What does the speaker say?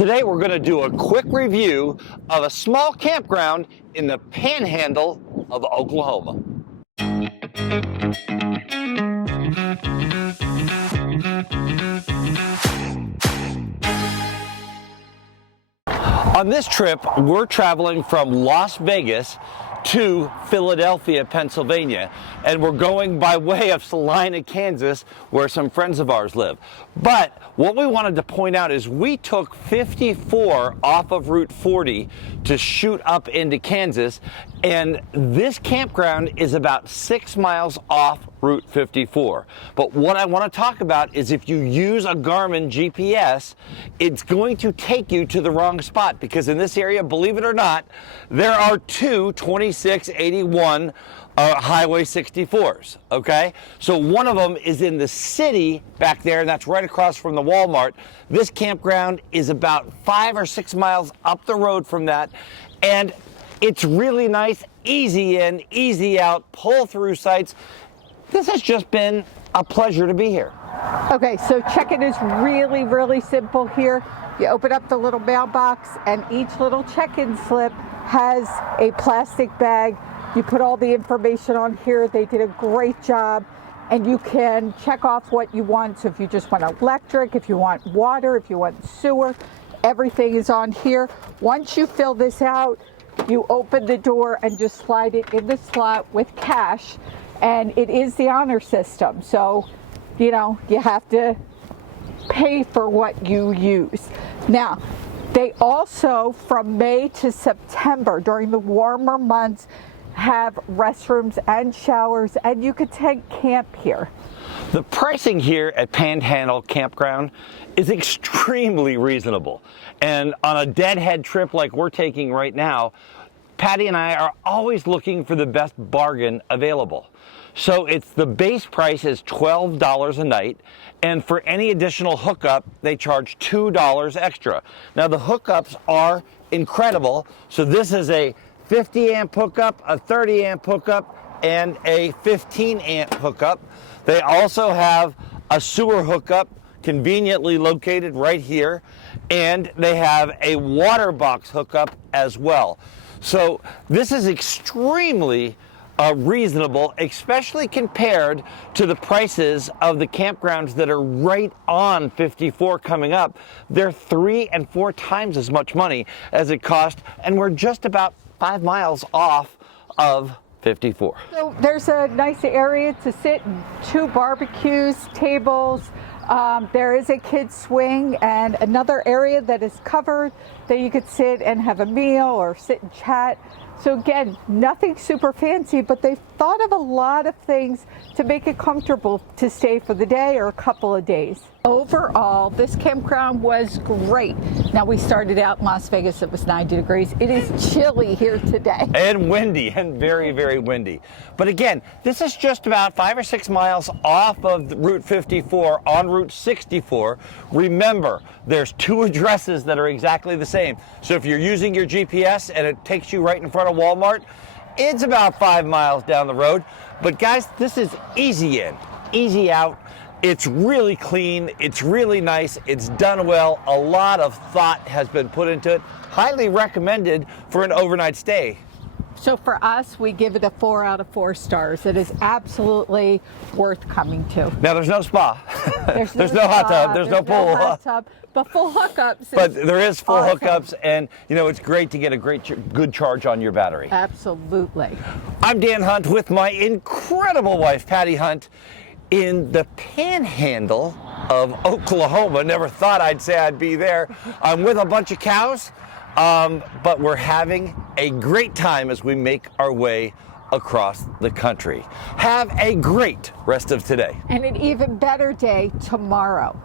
Today we're going to do a quick review of a small campground in the Panhandle of Oklahoma. On this trip, we're traveling from Las Vegas to Philadelphia, Pennsylvania, and we're going by way of Salina, Kansas, where some friends of ours live. But what we wanted to point out is we took 54 off of Route 40 to shoot up into Kansas, and this campground is about 6 miles off Route 54. But what I want to talk about is if you use a Garmin GPS, it's going to take you to the wrong spot, because in this area, believe it or not, there are two 2681 Highway 64s, okay? So one of them is in the city back there, and that's right across from the Walmart. This campground is about 5 or 6 miles up the road from that, and it's really nice, easy in, easy out, pull-through sites. This has just been a pleasure to be here. Okay, so check-in is really, really simple here. You open up the little mailbox, and each little check-in slip has a plastic bag. You put all the information on here. They did a great job, and you can check off what you want. So if you just want electric, if you want water, if you want sewer, everything is on here. Once you fill this out, you open the door and just slide it in the slot with cash, and it is the honor system. So, you know, you have to pay for what you use. Now, they also, from May to September, during the warmer months, have restrooms and showers, and you could tent camp here. The pricing here at Panhandle Campground is extremely reasonable. And on a deadhead trip like we're taking right now, Patti and I are always looking for the best bargain available. So the base price is $12 a night, and for any additional hookup, they charge $2 extra. Now the hookups are incredible. So this is a 50 amp hookup, a 30 amp hookup, and a 15 amp hookup. They also have a sewer hookup conveniently located right here, and they have a water box hookup as well. So this is extremely reasonable, especially compared to the prices of the campgrounds that are right on 54 coming up. They're 3 and 4 times as much money as it cost, and we're just about 5 miles off of 54. So there's a nice area to sit, 2 barbecues, tables. There is a kids swing and another area that is covered that you could sit and have a meal or sit and chat. So again, nothing super fancy, but they've thought of a lot of things to make it comfortable to stay for the day or a couple of days. Overall, this campground was great. Now, we started out in Las Vegas, it was 90 degrees. It is chilly here today. And windy, and very, very windy. But again, this is just about 5 or 6 miles off of Route 54 on Route 64. Remember, there's 2 addresses that are exactly the same. So if you're using your GPS and it takes you right in front of Walmart, it's about 5 miles down the road. But guys, this is easy in, easy out. It's really clean, it's really nice, it's done well. A lot of thought has been put into it. Highly recommended for an overnight stay. So for us, we give it a 4 out of 4 stars. It is absolutely worth coming to. Now there's no spa. There's no hot tub, there's no pool. No hot tub, but full hookups. But there is full awesome. hookups, and you know, it's great to get a good charge on your battery. Absolutely. I'm Dan Hunt with my incredible wife, Patti Hunt, in the Panhandle of Oklahoma. Never thought I'd say I'd be there. I'm with a bunch of cows, but we're having a great time as we make our way across the country. Have a great rest of today. And an even better day tomorrow.